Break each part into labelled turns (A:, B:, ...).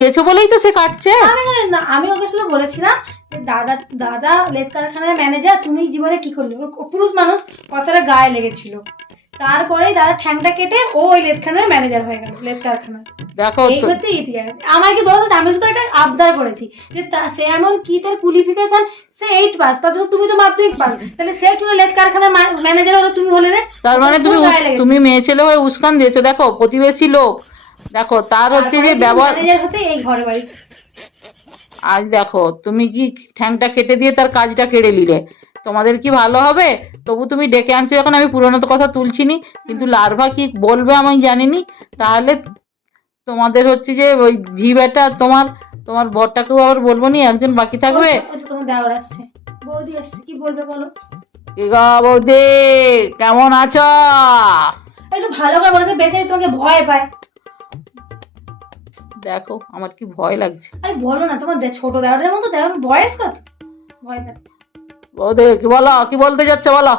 A: দিয়েছ বলেই তো সে কাটছে।
B: আমি না আমি ওকে শুধু বলেছিলাম যে দাদা দাদা লেদ কারখানার ম্যানেজার তুমি জীবনে কি করলে? পুরুষ মানুষ কথাটা গায়ে লেগেছিল। তারপরে দাদা ঠ্যাংটা কেটে ও ওই লেদখানার ম্যানেজার হয়ে গেল লেদ কারখানার।
A: দেখো
B: এই হচ্ছে ইতিহাস। আমার কি দোষ আমি শুধু একটা আবদার করেছি যে সে এমন কি তার কুলিফিকেশন সে এইট পাস তাতে তুমি তো মাধ্যমিক পাস। তাহলে সে কি লেদ কারখানার ম্যানেজার হলো? তুমি হলে রে
A: তার মানে তুমি মেয়ে ছেলে হয়ে উস্কান দিয়েছ। দেখো প্রতিবেশী লোক দেখো তার হচ্ছে যে ব্যবহার আজ দেখো তুমি কি ঠ্যাংটা কেটে দিয়ে তার কাজটা কেড়ে নিলে? তোমাদের কি ভালো হবে? তবু তুমি ডেকে আনছো যখন আমি পুরোনো তো কথা তুলছি নি কিন্তু লার্ভা কি বলবে আমি জানিনি। তাহলে তোমাদের হচ্ছে যে ওই জিবেটা তোমার তোমার বরটাকেও আবার বলব নি একজন বাকি থাকবে?
B: তোমার দেওয়ার আসছে। বৌদি আসছে কি বলবে বলো?
A: গো বৌদি কেমন আছো?
B: একটু ভালো করে বলেছে বেঁচে তোমাকে ভয় পায়।
A: দেখো আমার কি ভয় লাগছে।
B: আরে বলো না তোমার ছোট দেওয়ারের মতো দেওয়ার বয়স কত? ভয় পাচ্ছে।
A: বৌদি কি বলো কি বলতে যাচ্ছে বলো?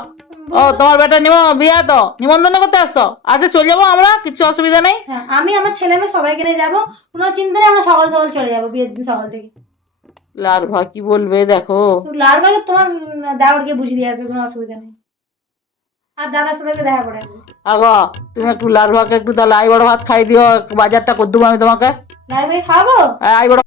A: ও তোমার বেটা নিম বিয়া তো? নিমন্ত্রণ করতে আসছো? আচ্ছা চলে যাব আমরা কিছু অসুবিধা নেই?
B: হ্যাঁ আমি আমার ছেলে মেয়ে সবাইকে নিয়ে যাব কোনো চিন্তা নেই আমরা সকাল সকাল চলে যাব বিয়ের দিন সকাল থেকে।
A: লার্ভা কি বলবে দেখো।
B: লালবাগে তোমার দেওয়ারকে বুঝিয়ে দিয়ে আসবে কোনো অসুবিধা নেই। আর দাদার সাথে দেখা করে আসবে।
A: আগো তুমি একটু লার্ভাকে একটু তাহলে আই বড় ভাত খাই দিও বাজারটা করে দেবো আমি তোমাকে।
B: লালবাগে খাব
A: আই বড়